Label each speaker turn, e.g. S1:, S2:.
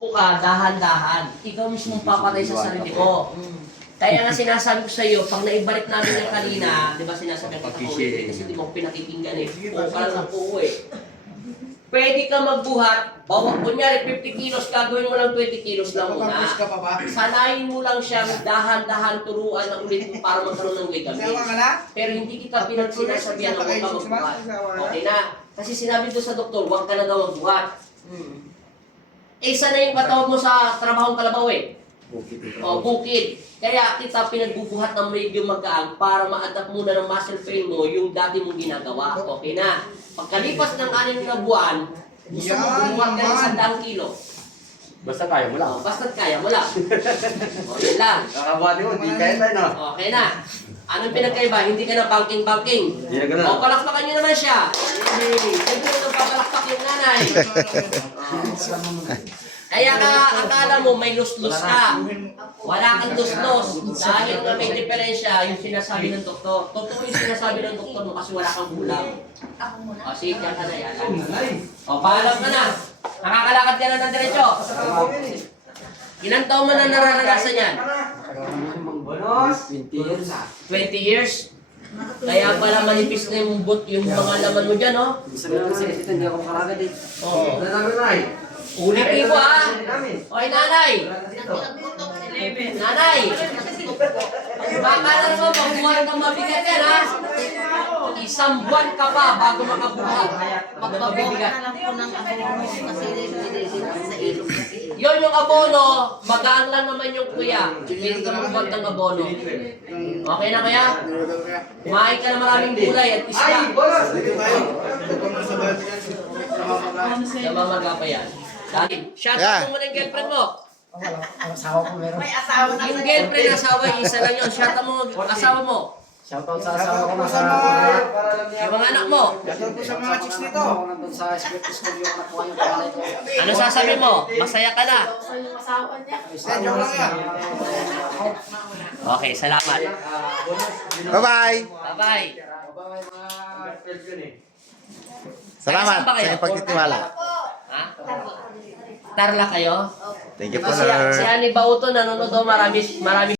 S1: ka, dahan-dahan. Ikaw mismo papatay sa sarili mo. Kaya nga sinasabi ko sa iyo, pag naibalik namin yung kanina, di ba sinasabi ko kasi di mo pinakikinggan eh. O ka lang po eh. Pwede ka magbuhat, bawang kunyari 50 kilos, gagawin mo lang 20 kilos lang muna. Sanayin mo lang siyang dahan-dahan turuan na ulit para magkaroon ng ligaments. Pero hindi kita pinagsinasabihan na huwag ka magbuhat. Okay na? Kasi sinabi doon sa doktor, huwag ka na daw magbuhat. Eh, sana yung katawag mo sa trabahong kalabaw eh. O, bukid. Kaya kita pinagbubuhat ng medyo magaan para ma-adapt muna ng muscle pain mo yung dati mong ginagawa. Okay na? Pagkalipas ng 6 na buwan, gusto mo bumuhat ka ng 100 kilo.
S2: Basta kaya mo lang.
S1: Basta kaya mo lang. Okay lang.
S2: Kakabuhati mo, hindi kaya tayo no?
S1: Okay na. Anong pinagkaiba? Hindi ka na bulking.
S2: Hindi na ganun.
S1: O, palakpakan nyo naman siya. Siyempre mo nang papalakpak yung nanay. Kaya ka, akala mo may lus-lus ka. Wala kang lus-lus. Dahil nga may diferensya yung sinasabi ng doktor. Totoo yung sinasabi ng doktor mo kasi wala kang kulang. O, sige ka na yan. O, paalam ka na. Nakakalakad ka na ng diretso. Ilang taon mo na nararanasan yan?
S2: 20 years.
S1: 20 years? Kaya pala manipis na yung mga laman mo dyan, no?
S2: Sabi ko kasi ito, hindi ako makalagad eh.
S1: Oo.
S2: Nanay.
S1: Ulitin ko ah. Oy, nanay. Nanay. Baka mo, magbuhat ng mabigat yan ha. Isang buwan ka pa bago makabuhat. Magmabibigat. Yun yung abono, magaan lang naman yung kuya. Pwede ka magbuhat ng abono. Okay na kaya? Kumain ka na maraming gulay at isda. Namamaga pa yan. Shoutout mo muna yung girlfriend mo.
S2: Asawa ko meron.
S3: May asawa na.
S1: Yung girlfriend, asawa, isa lang yun. Shoutout mo asawa mo.
S2: Shoutout sa asawa ko sa
S1: Yung mga anak mo.
S3: Shoutout po sa mga chicks nito.
S2: Sa script school yung nakuha yung pangalan ko.
S1: Ano sasabi mo? Masaya ka na.
S3: Yung asawa niya. Joke lang yan.
S1: Okay, salamat.
S4: Bye-bye!
S1: Bye-bye.
S4: Salamat
S1: Saan ba
S4: sa
S1: kayo?
S4: inyong pagtitiwala.
S1: Ha? Tarla kayo?
S4: Thank you po,
S1: Si
S4: Lord.
S1: Ani Bauto nanonood, marami